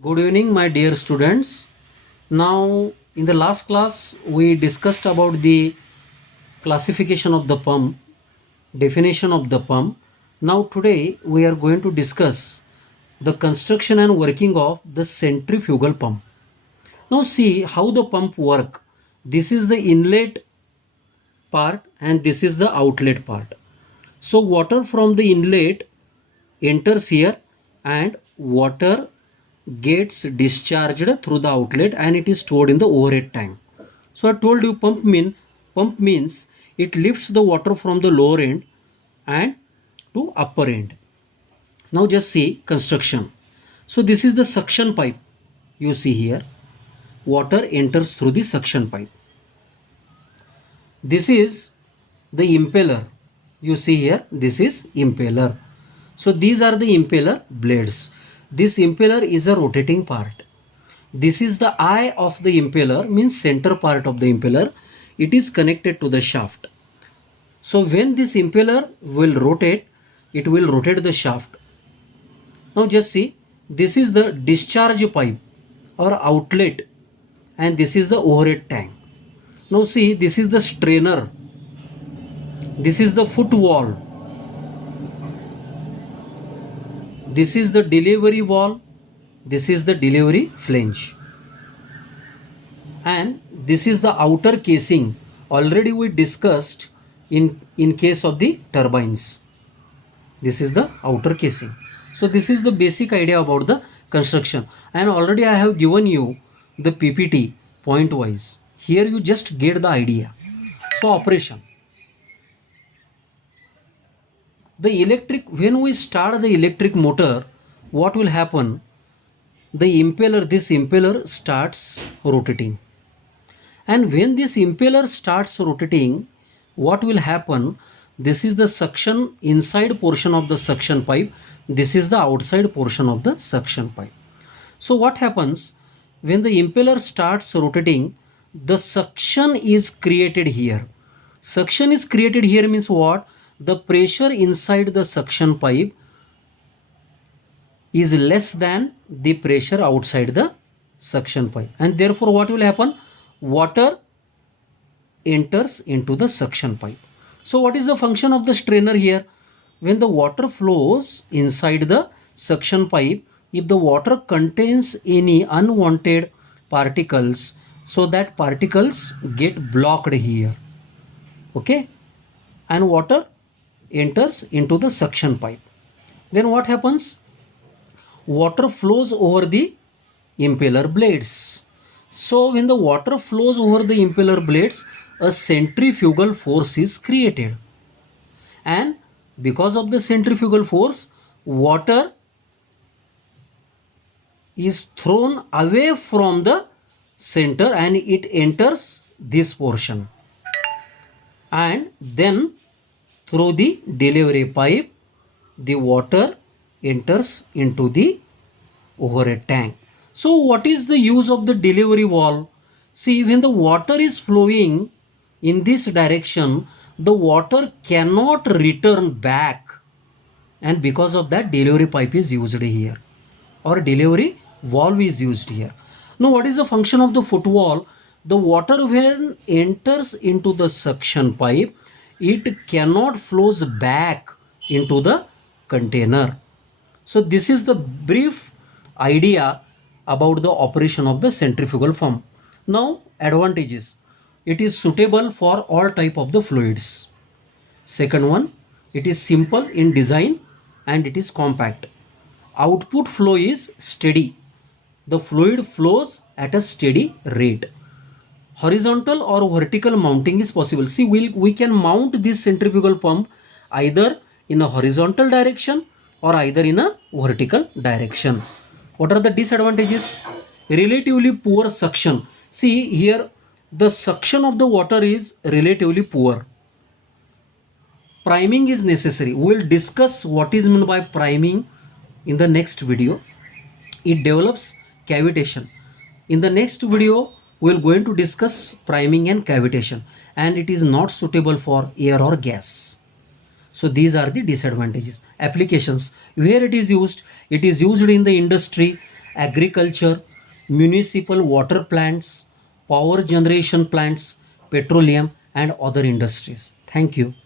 Good evening, my dear students. Now, in the last class, we discussed about the classification of the pump, definition of the pump. Now, today we are going to discuss the construction and working of the centrifugal pump. Now, see how the pump work. This is the inlet part and this is the outlet part. So, water from the inlet enters here and water gets discharged through the outlet and it is stored in the overhead tank. So I told you pump means it lifts the water from the lower end and to upper end. Now just see construction. So this is the suction pipe. You see here water enters through the suction pipe. This is the impeller. You see here this is impeller. So these are the impeller blades. This impeller is a rotating part. This is the eye of the impeller, means center part of the impeller. It is connected to the shaft. So when this impeller will rotate, it will rotate the shaft. Now just see, this is the discharge pipe or outlet and this is the overhead tank. Now see, this is the strainer. This is the footwall. This is the delivery valve. This is the delivery flange. And this is the outer casing. Already we discussed in case of the turbines. This is the outer casing. So this is the basic idea about the construction. And already I have given you the PPT point wise. Here you just get the idea. So operation. When we start the electric motor, what will happen? This impeller starts rotating. And when this impeller starts rotating, what will happen? This is the suction inside portion of the suction pipe. This is the outside portion of the suction pipe. So what happens? When the impeller starts rotating, the suction is created here. Suction is created here means what? The pressure inside the suction pipe is less than the pressure outside the suction pipe, and therefore what will happen? Water enters into the suction pipe. So what is the function of the strainer here? When the water flows inside the suction pipe, if the water contains any unwanted particles, so that particles get blocked here, okay, and water enters into the suction pipe. Then what happens? Water flows over the impeller blades. So when the water flows over the impeller blades, a centrifugal force is created. And because of the centrifugal force, water is thrown away from the center and it enters this portion. And then through the delivery pipe, the water enters into the overhead tank. So what is the use of the delivery valve? See, when the water is flowing in this direction, the water cannot return back, and because of that delivery pipe is used here or delivery valve is used here. Now what is the function of the footwall? The water when enters into the suction pipe, it cannot flows back into the container. So this is the brief idea about the operation of the centrifugal pump. Now advantages. It is suitable for all type of the fluids. Second one, it is simple in design and it is compact. Output flow is steady. The fluid flows at a steady rate. Horizontal or vertical mounting is possible. See, we can mount this centrifugal pump either in a horizontal direction or either in a vertical direction. What are the disadvantages? Relatively poor suction. See here, the suction of the water is relatively poor. Priming is necessary. We will discuss what is meant by priming in the next video. It develops cavitation. In the next video, we are going to discuss priming and cavitation, and it is not suitable for air or gas. So these are the disadvantages. Applications. Where it is used in the industry agriculture, municipal water plants, power generation plants, petroleum, and other industries. Thank you.